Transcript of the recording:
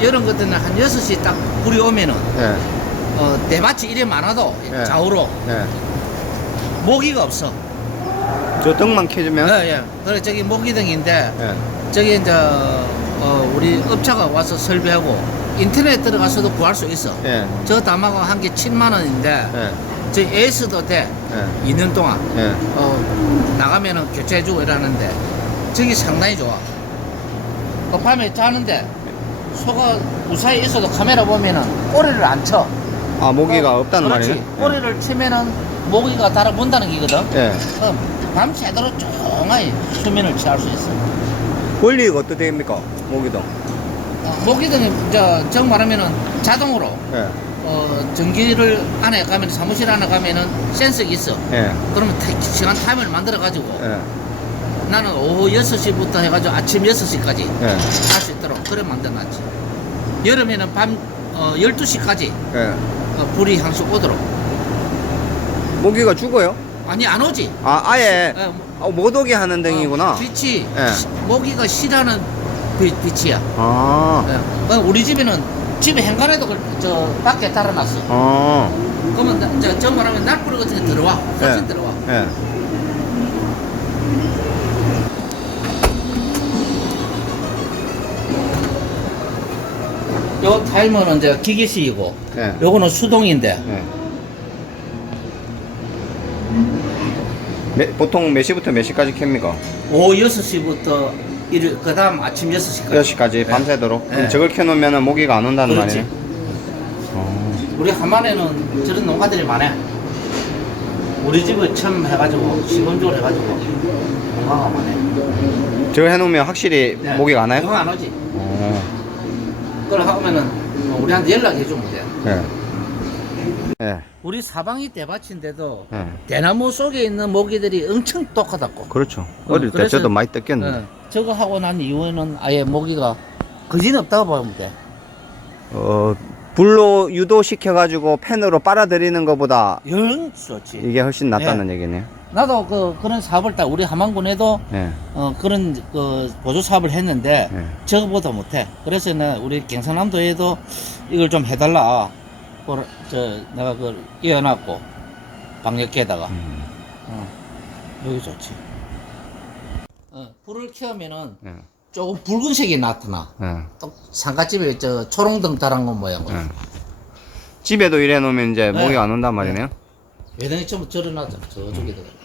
이런 것들은 한 6시 딱 불이 오면은 예. 어, 대밭이 이래 많아도 예. 좌우로 예. 모기가 없어. 저 등만 켜주면 예, 예. 그래 저기 모기등인데 예. 저기 이제 어, 우리 업자가 와서 설비하고 인터넷 들어가서도 구할 수 있어. 예. 저 담하고 한개 7만 원인데 예. 저 에이스도 돼. 예. 2년 동안 예. 어, 나가면은 교체해주고 이러는데 저기 상당히 좋아. 그 밤에 자는데 소가 무사히 있어도 카메라 보면은 꼬리를 안 쳐. 아 모기가 어, 없다는 그렇지. 말이네. 꼬리를 치면은 모기가 달아본다는 기거든. 예. 그럼 밤새도록 조용하게 수면을 취할 수 있어. 원리가 어떻게 됩니까? 모기도. 어, 모기등이 저, 정 말하면은 자동으로 예. 어, 전기를 안에 가면 사무실 안에 가면은 센서가 있어. 예. 그러면 타- 시간 타임을 만들어 가지고 예. 나는 오후 6시부터 해가지고 아침 6시까지 예. 할 수 있도록 그래 만들어놨지. 여름에는 밤 어, 12시까지 예. 어, 불이 항상 오도록. 모기가 죽어요? 아니 안 오지. 아 아예 어, 어, 못 오게 하는 등이구나. 어, 빛이 예. 시- 모기가 싫어하는 빛, 빛이야. 아. 예. 그럼 우리 집에는 집에 현관에도 그- 저 밖에 달아놨어. 아. 그러면 나- 저, 저 말하면 날뿌리 같은 게 들어와. 훨씬 예. 들어와. 예. 요 타이머는 이제 기계식이고, 예. 요거는 수동인데, 예. 매- 보통 몇 시부터 몇 시까지 켭니까? 오후 6시부터 일, 그 다음 아침 6시까지. 6시까지 밤새도록? 네. 그럼 저걸 켜놓으면 모기가 안 온다는 그렇지. 말이에요? 어. 우리 한만에는 저런 농가들이 많아. 우리 집에 처음 해가지고, 시범적으로 해가지고, 농가가 많아. 저거 해놓으면 확실히 네. 모기가 안 와요? 그거 안 오지. 어. 그걸 하면은 뭐 우리한테 연락해 주면 돼. 예. 예. 우리 사방이 대밭인데도 예. 대나무 속에 있는 모기들이 엄청 똑하다고. 그렇죠. 어, 어릴 때 그래서- 저도 많이 뜯겼는데. 어, 저거 하고 난 이후에는 아예 모기가 거진 없다고 보면 돼. 어, 불로 유도시켜 가지고 펜으로 빨아들이는 것보다 영 좋지. 이게 훨씬 낫다는 얘기네요. 나도 그 그런 사업을 딱 우리 함안군에도 예. 어, 그런 그 보조 사업을 했는데 예. 저거보다 못해. 그래서 나 우리 경상남도에도 이걸 좀 해달라. 그걸 저 내가 그걸 이어놨고 방역계에다가 음. 어, 여기 좋지. 어, 불을 켜면은 예. 조금 붉은색이 나타나. 예. 또 상가집에 저 초롱등 달한 건 모양으로. 예. 집에도 이래 놓으면 이제 네. 모기가 안 온단 말이네요. 외등이 전부 절어놨잖아. 저쪽에다가.